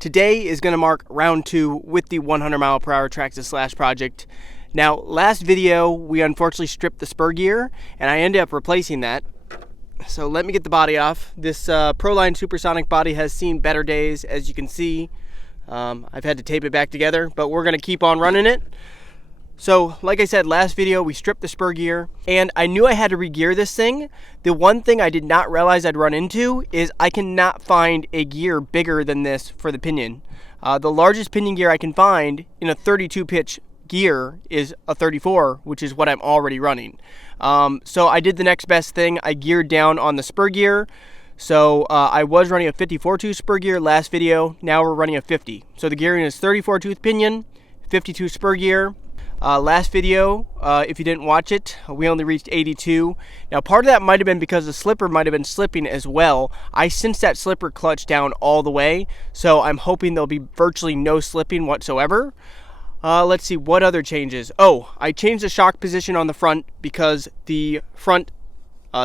Today is going to mark round 2 with the 100mph Traxxas Slash Project. Now, last video, we unfortunately stripped the spur gear, and I ended up replacing that. So let me get the body off. This Proline Supersonic body has seen better days, as you can see. I've had to tape it back together, but we're going to keep on running it. So, like I said, last video, we stripped the spur gear, and I knew I had to re-gear this thing. The one thing I did not realize I'd run into is I cannot find a gear bigger than this for the pinion. The largest pinion gear I can find in a 32 pitch gear is a 34, which is what I'm already running. So I did the next best thing. I geared down on the spur gear. So I was running a 54 tooth spur gear last video. Now we're running a 50. So the gearing is 34 tooth pinion, 52 spur gear. Last video, if you didn't watch it, we only reached 82. Now part of that might have been because the slipper might have been slipping as well. I cinched that slipper clutch down all the way, so I'm hoping there'll be virtually no slipping whatsoever. Let's see, what other changes? Oh, I changed the shock position on the front because the front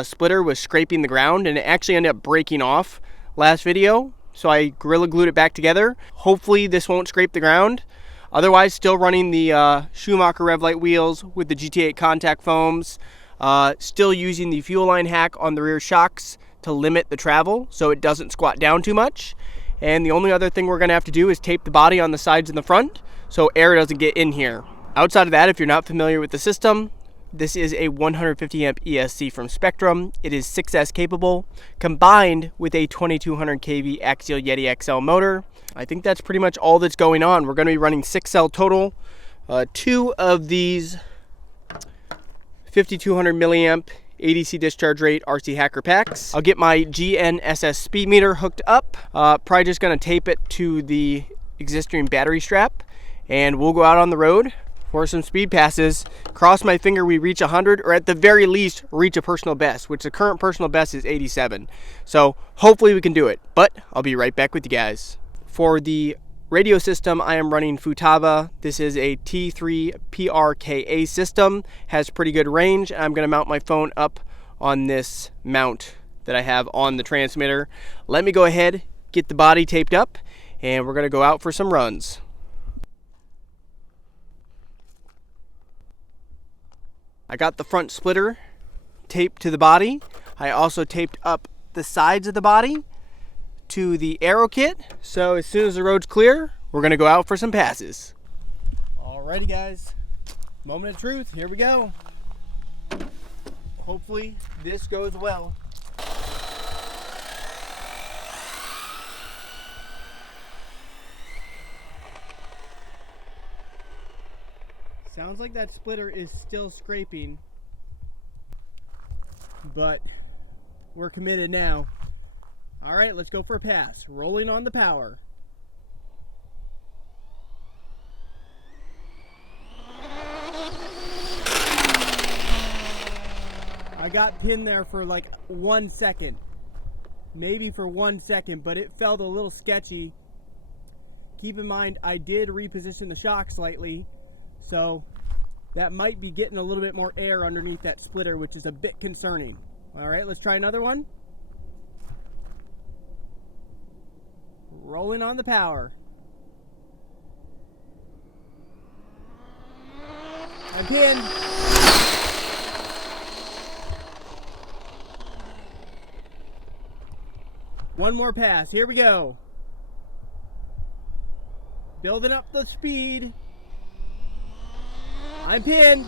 splitter was scraping the ground, and it actually ended up breaking off last video. So I Gorilla Glued it back together. Hopefully this won't scrape the ground. Otherwise, still running the Schumacher Revlite wheels with the GT8 contact foams. Still using the fuel line hack on the rear shocks to limit the travel so it doesn't squat down too much. And the only other thing we're going to have to do is tape the body on the sides and the front so air doesn't get in here. Outside of that, if you're not familiar with the system, this is a 150 amp ESC from Spectrum. It is 6S capable, combined with a 2200 kV Axial Yeti XL motor. I think that's pretty much all that's going on. We're going to be running 6 cell total. 2 of these 5200 milliamp ADC discharge rate RC Hacker packs. I'll get my GNSS speed meter hooked up. Probably just going to tape it to the existing battery strap, and we'll go out on the road for some speed passes. Cross my finger we reach 100, or at the very least reach a personal best, which the current personal best is 87. So hopefully we can do it, but I'll be right back with you guys. For the radio system, I am running Futaba. This is a T3 PRKA system, has pretty good range. I'm going to mount my phone up on this mount that I have on the transmitter. Let me go ahead, get the body taped up, and we're going to go out for some runs. I got the front splitter taped to the body. I also taped up the sides of the body to the aero kit. So as soon as the road's clear, we're gonna go out for some passes. Alrighty guys, moment of truth, here we go. Hopefully this goes well. Sounds like that splitter is still scraping, but we're committed now. All right, let's go for a pass. Rolling on the power. I got pinned there for like 1 second. Maybe for 1 second, but it felt a little sketchy. Keep in mind, I did reposition the shock slightly, so that might be getting a little bit more air underneath that splitter, which is a bit concerning. All right, let's try another one. Rolling on the power. I'm pinned. One more pass. Here we go. Building up the speed. I'm pinned.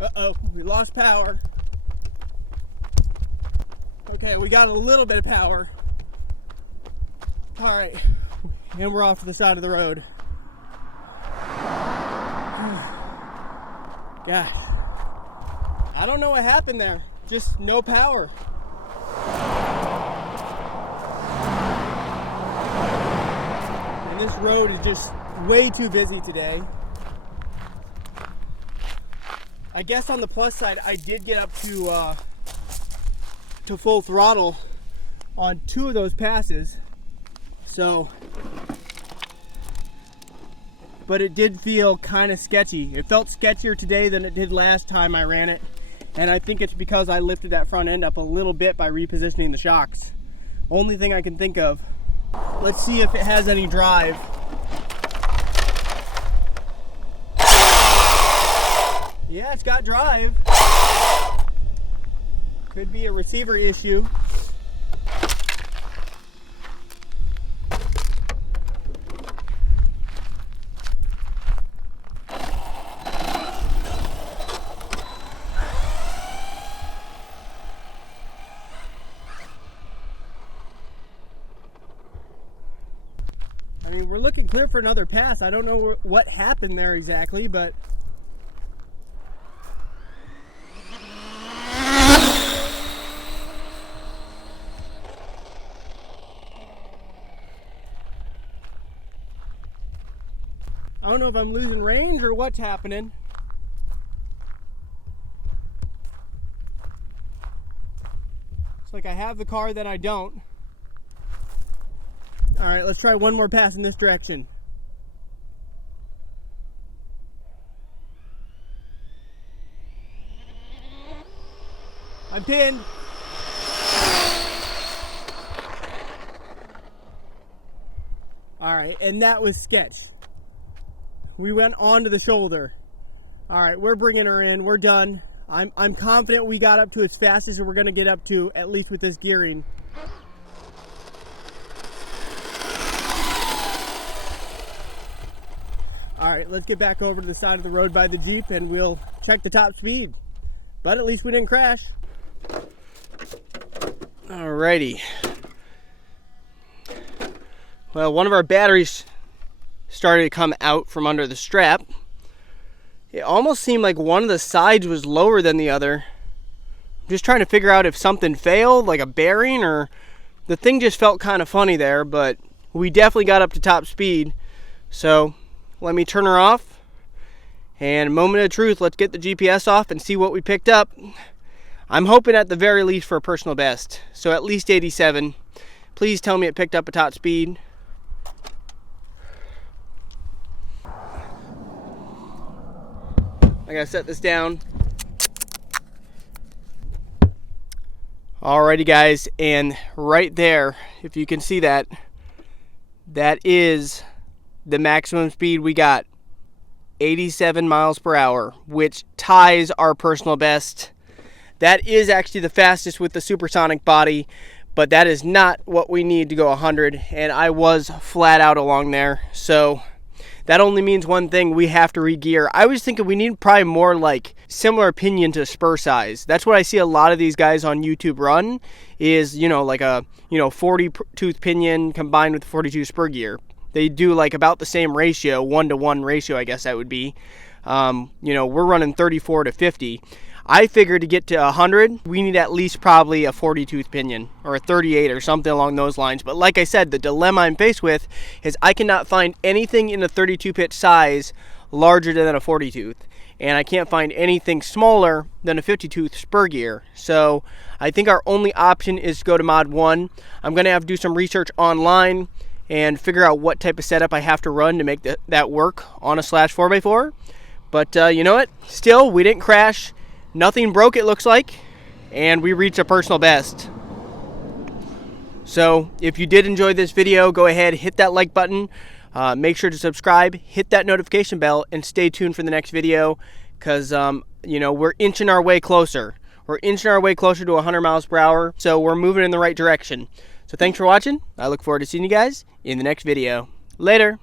Uh-oh, we lost power. Okay, we got a little bit of power. All right, and we're off to the side of the road. Gosh, I don't know what happened there. Just no power. And this road is just way too busy today. I guess on the plus side, I did get up to full throttle on 2 of those passes. So but it did feel kind of sketchy. It felt sketchier today than it did last time I ran it. And I think it's because I lifted that front end up a little bit by repositioning the shocks. Only thing I can think of. Let's see if it has any drive. Yeah, it's got drive. Could be a receiver issue. I mean, we're looking clear for another pass. I don't know what happened there exactly, but I don't know if I'm losing range or what's happening. It's like I have the car, then I don't. All right, let's try one more pass in this direction. I'm pinned. All right, and that was sketch. We went onto the shoulder. All right, we're bringing her in. We're done. I'm confident we got up to as fast as we're gonna get up to, at least with this gearing. All right, let's get back over to the side of the road by the Jeep and we'll check the top speed. But at least we didn't crash. Alrighty. Well, one of our batteries started to come out from under the strap. It almost seemed like one of the sides was lower than the other. I'm just trying to figure out if something failed, like a bearing, or the thing just felt kind of funny there, but we definitely got up to top speed. So let me turn her off, and moment of truth, let's get the GPS off and see what we picked up. I'm hoping at the very least for a personal best, so at least 87. Please tell me it picked up a top speed. I gotta set this down. Alrighty guys, and right there, if you can see that, that is the maximum speed we got, 87 miles per hour, which ties our personal best. That is actually the fastest with the supersonic body, but that is not what we need to go 100, and I was flat out along there. So that only means one thing: we have to re-gear. I was thinking we need probably more like similar pinion to spur size. That's what I see a lot of these guys on YouTube run, is, you know, like a 40 tooth pinion combined with 42 spur gear. They do like about the same ratio, 1-to-1 ratio, I guess that would be. We're running 34 to 50. I figured to get to 100, we need at least probably a 40 tooth pinion or a 38 or something along those lines. But like I said, the dilemma I'm faced with is I cannot find anything in a 32 pitch size larger than a 40 tooth. And I can't find anything smaller than a 50 tooth spur gear. So I think our only option is to go to Mod 1. I'm going to have to do some research online and figure out what type of setup I have to run to make that work on a Slash 4x4. But you know what? Still, we didn't crash. Nothing broke, it looks like. And we reached a personal best. So if you did enjoy this video, go ahead, hit that like button. Make sure to subscribe, hit that notification bell, and stay tuned for the next video. Because, we're inching our way closer. We're inching our way closer to 100 miles per hour. So we're moving in the right direction. So thanks for watching. I look forward to seeing you guys in the next video. Later.